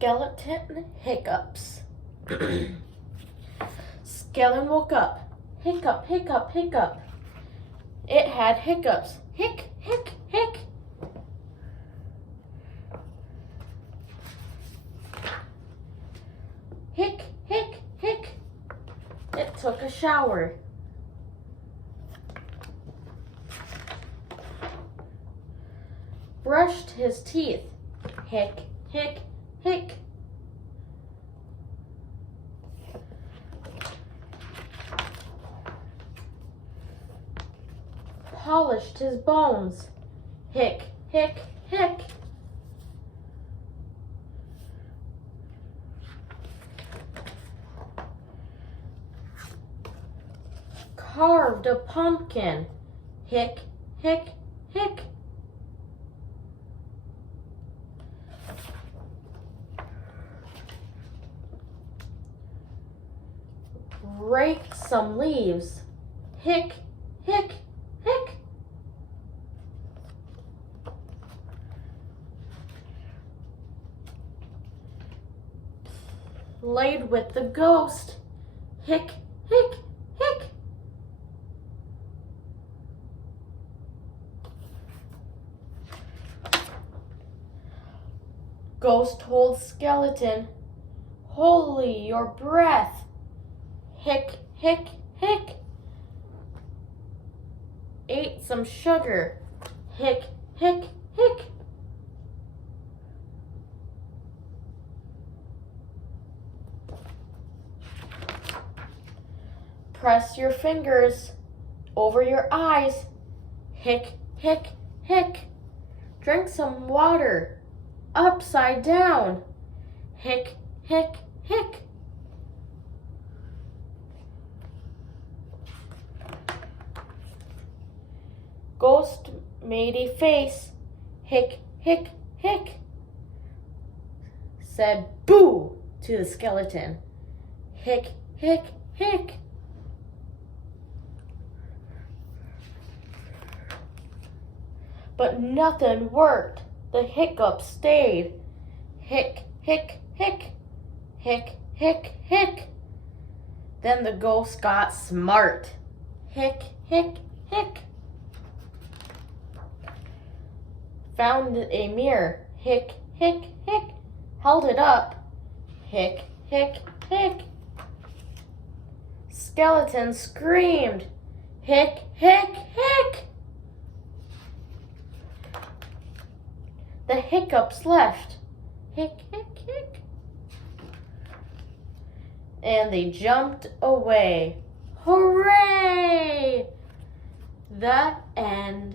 Skeleton hiccups. Skeleton woke up. Hiccup, hiccup, hiccup. It had hiccups. Hic, hic, hic. Hic, hic, hic. It took a shower. Brushed his teeth. Hic, hic, hic. Polished his bones. Hic, hic, hic. Carved a pumpkin. Hic, hic, hic. Raked some leaves. Hic, hic, hic. Played with the ghost. Hic, hic, hic. Ghost told skeleton, "Holy your breath." Hic, hic, hic. Ate some sugar. Hic, hic, hic. Press your fingers over your eyes. Hic, hic, hic. Drink some water upside down. Hic, hic, hic. Ghost made a face. Hic, hic, hic. Said boo to the skeleton. Hic, hic, hic. But nothing worked. The hiccup stayed. Hic, hic, hic. Hic, hic, hic. Then the ghost got smart. Hic, hic, hic. Found a mirror. Hic, hic, hic. Held it up. Hic, hic, hic. Skeleton screamed. Hic, hic, hic. The hiccups left. Hic, hic, hic. And they jumped away. Hooray! The end.